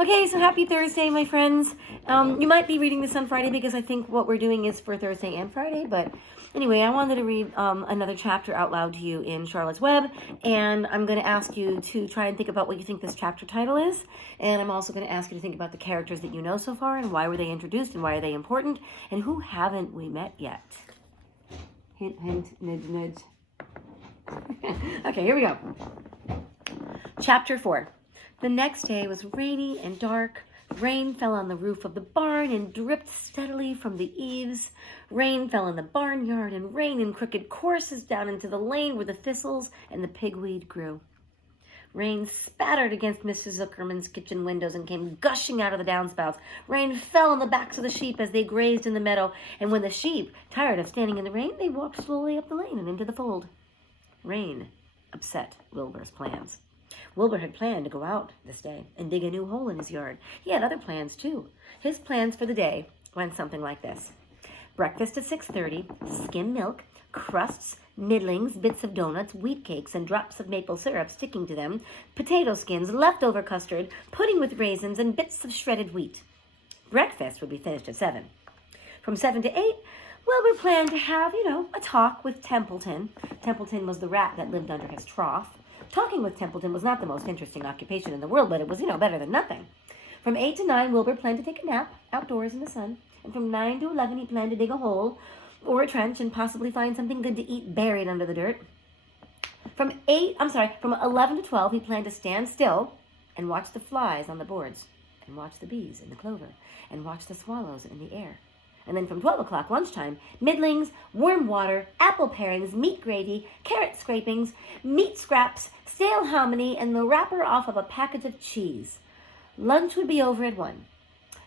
Okay, so happy Thursday, my friends. You might be reading this on Friday because I think what we're doing is for Thursday and Friday. But anyway, I wanted to read another chapter out loud to you in Charlotte's Web. And I'm going to ask you to try and think about what you think this chapter title is. And I'm also going to ask you to think about the characters that you know so far and why were they introduced and why are they important and who haven't we met yet. Hint, hint, nudge, nudge. Okay, here we go. Chapter 4. The next day was rainy and dark. Rain fell on the roof of the barn and dripped steadily from the eaves. Rain fell in the barnyard and rain in crooked courses down into the lane where the thistles and the pigweed grew. Rain spattered against Mrs. Zuckerman's kitchen windows and came gushing out of the downspouts. Rain fell on the backs of the sheep as they grazed in the meadow, and when the sheep, tired of standing in the rain, they walked slowly up the lane and into the fold. Rain upset Wilbur's plans. Wilbur had planned to go out this day and dig a new hole in his yard. He had other plans, too. His plans for the day went something like this. Breakfast at 6:30, skim milk, crusts, middlings, bits of donuts, wheat cakes, and drops of maple syrup sticking to them, potato skins, leftover custard, pudding with raisins, and bits of shredded wheat. Breakfast would be finished at 7. From 7 to 8, Wilbur planned to have, a talk with Templeton. Templeton was the rat that lived under his trough. Talking with Templeton was not the most interesting occupation in the world, but it was, better than nothing. From 8 to 9, Wilbur planned to take a nap outdoors in the sun. And from 9 to 11, he planned to dig a hole or a trench and possibly find something good to eat buried under the dirt. From 11 to 12, he planned to stand still and watch the flies on the boards and watch the bees in the clover and watch the swallows in the air. And then from 12 o'clock, lunchtime, middlings, worm water, apple parings, meat gravy, carrot scrapings, meat scraps, stale hominy, and the wrapper off of a package of cheese. Lunch would be over at 1.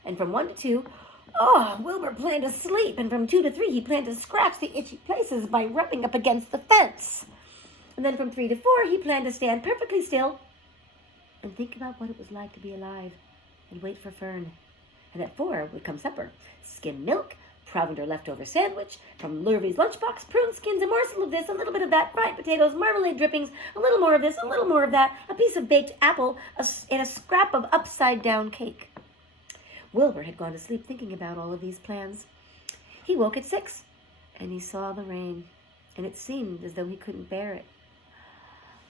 And from 1 to 2, Wilbur planned to sleep. And from 2 to 3, he planned to scratch the itchy places by rubbing up against the fence. And then from 3 to 4, he planned to stand perfectly still and think about what it was like to be alive and wait for Fern. And at 4 would come supper. Skim milk, provender leftover sandwich, from Lurvy's lunchbox, prune skins, a morsel of this, a little bit of that, fried potatoes, marmalade drippings, a little more of this, a little more of that, a piece of baked apple, and a scrap of upside-down cake. Wilbur had gone to sleep thinking about all of these plans. He woke at 6, and he saw the rain, and it seemed as though he couldn't bear it.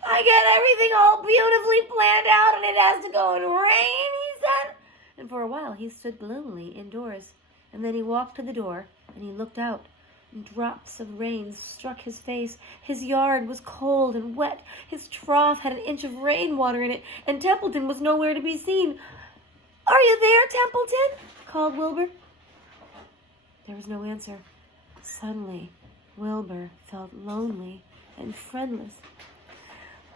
I get everything all beautifully planned out, and it has to go and rain, he said. And for a while he stood gloomily indoors, and then he walked to the door, and he looked out, and drops of rain struck his face. His yard was cold and wet. His trough had an inch of rainwater in it, and Templeton was nowhere to be seen. "Are you there, Templeton?" called Wilbur. There was no answer. Suddenly, Wilbur felt lonely and friendless.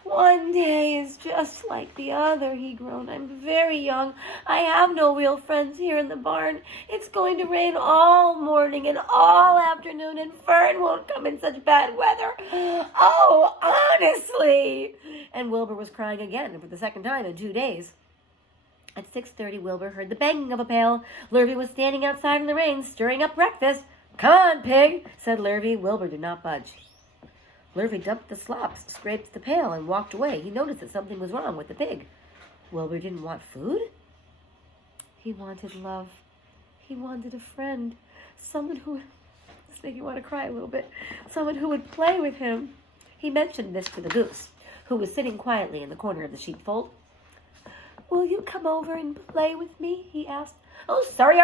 "One day is just like the other," he groaned. "I'm very young. I have no real friends here in the barn. It's going to rain all morning and all afternoon, and Fern won't come in such bad weather. Oh, honestly!" And Wilbur was crying again for the second time in 2 days. At 6:30, Wilbur heard the banging of a pail. Lurvy was standing outside in the rain, stirring up breakfast. "Come on, pig," said Lurvy. Wilbur did not budge. Lurvy dumped the slops, scraped the pail, and walked away. He noticed that something was wrong with the pig. Wilbur didn't want food. He wanted love. He wanted a friend. Someone who... This made me want to cry a little bit. Someone who would play with him. He mentioned this to the goose, who was sitting quietly in the corner of the sheepfold. "Will you come over and play with me?" he asked. "Oh, sorry,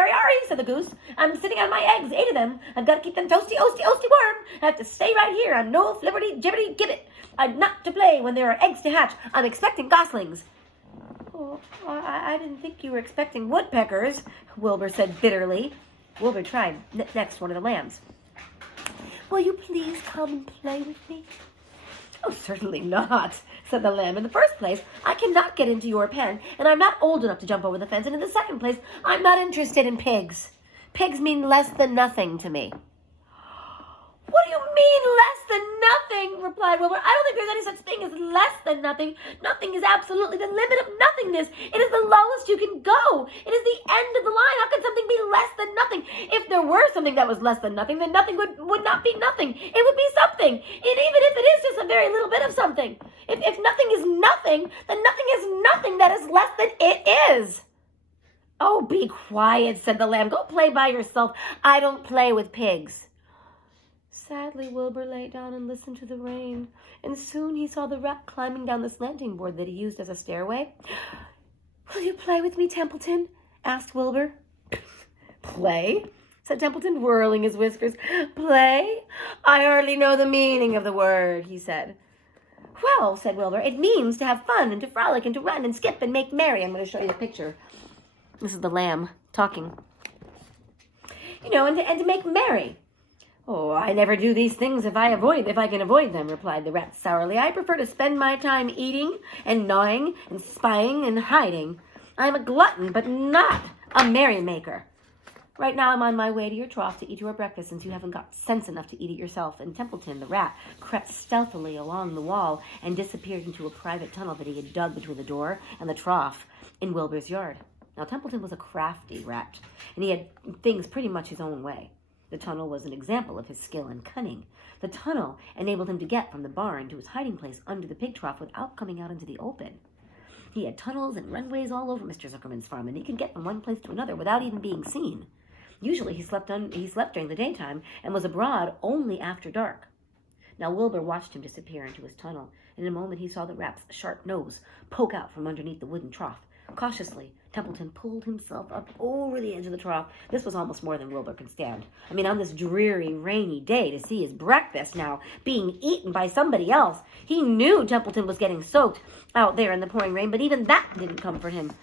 said the goose. "I'm sitting on my eggs, 8 of them. I've got to keep them toasty, oasty, warm. I have to stay right here. I'm no flibberty, gibberty, gibbet. I'm not to play when there are eggs to hatch. I'm expecting goslings." "Oh, I didn't think you were expecting woodpeckers," Wilbur said bitterly. Wilbur tried next one of the lambs. "Will you please come and play with me?" "Oh, certainly not," said the lamb. "In the first place, I cannot get into your pen, and I'm not old enough to jump over the fence. And in the second place, I'm not interested in pigs. Pigs mean less than nothing to me." "What do you mean, less than nothing?" replied Wilbur. "I don't think there's any such thing as less than nothing. Nothing is absolutely the limit of nothingness. It is the lowest you can go. It is the end of the line. How can something be less than nothing? If there were something that was less than nothing, then nothing would not be nothing. It would be something. And even if it is just a very little bit of something. If nothing is nothing, then nothing is nothing that is less than it is." "Oh, be quiet," said the lamb. "Go play by yourself. I don't play with pigs." Sadly, Wilbur lay down and listened to the rain, and soon he saw the rat climbing down the slanting board that he used as a stairway. "Will you play with me, Templeton?" asked Wilbur. "Play?" said Templeton, whirling his whiskers. "Play? I hardly know the meaning of the word," he said. "Well," said Wilbur, "it means to have fun and to frolic and to run and skip and make merry." I'm going to show you a picture. This is the lamb talking. And to make merry. "Oh, I never do these things if I can avoid them," replied the rat sourly. "I prefer to spend my time eating and gnawing and spying and hiding. I'm a glutton, but not a merrymaker. Right now I'm on my way to your trough to eat your breakfast, since you haven't got sense enough to eat it yourself." And Templeton, the rat, crept stealthily along the wall and disappeared into a private tunnel that he had dug between the door and the trough in Wilbur's yard. Now, Templeton was a crafty rat, and he had things pretty much his own way. The tunnel was an example of his skill and cunning. The tunnel enabled him to get from the barn to his hiding place under the pig trough without coming out into the open. He had tunnels and runways all over Mr. Zuckerman's farm, and he could get from one place to another without even being seen. Usually he slept during the daytime and was abroad only after dark. Now Wilbur watched him disappear into his tunnel, and in a moment he saw the rat's sharp nose poke out from underneath the wooden trough. Cautiously, Templeton pulled himself up over the edge of the trough. This was almost more than Wilbur could stand. On this dreary, rainy day, to see his breakfast now being eaten by somebody else. He knew Templeton was getting soaked out there in the pouring rain, but even that didn't comfort him.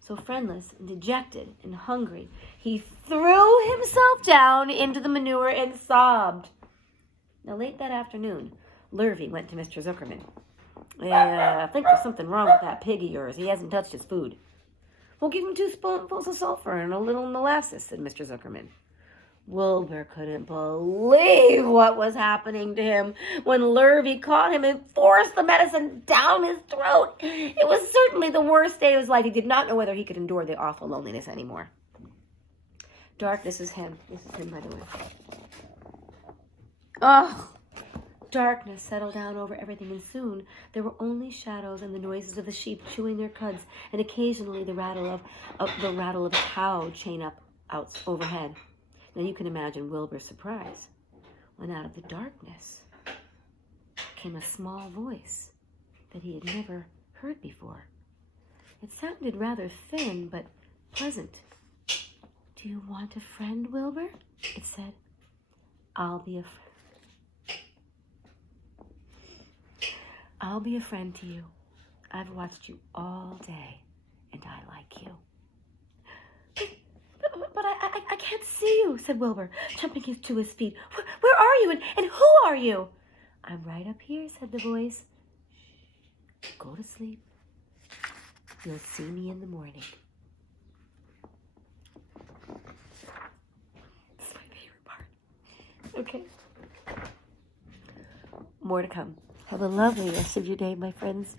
So friendless and dejected and hungry, he threw himself down into the manure and sobbed. Now, late that afternoon, Lurvy went to Mr. Zuckerman. "I think there's something wrong with that pig of yours. He hasn't touched his food." "We'll give him 2 spoonfuls of sulfur and a little molasses," said Mr. Zuckerman. Wilbur couldn't believe what was happening to him when Lurvy caught him and forced the medicine down his throat. It was certainly the worst day of his life. He did not know whether he could endure the awful loneliness anymore. This is him. This is him, by the way. Oh, darkness settled down over everything, and soon there were only shadows and the noises of the sheep chewing their cuds, and occasionally the rattle of a cow chain up out overhead. Now you can imagine Wilbur's surprise when out of the darkness came a small voice that he had never heard before. It sounded rather thin but pleasant. "Do you want a friend, Wilbur?" it said. I'll be a friend to you. I've watched you all day, and I like you." But I can't see you," said Wilbur, jumping to his feet. Where are you, and who are you?" "I'm right up here," said the voice. "Shh, go to sleep. You'll see me in the morning." This is my favorite part. Okay. More to come. Have a lovely rest of your day, my friends.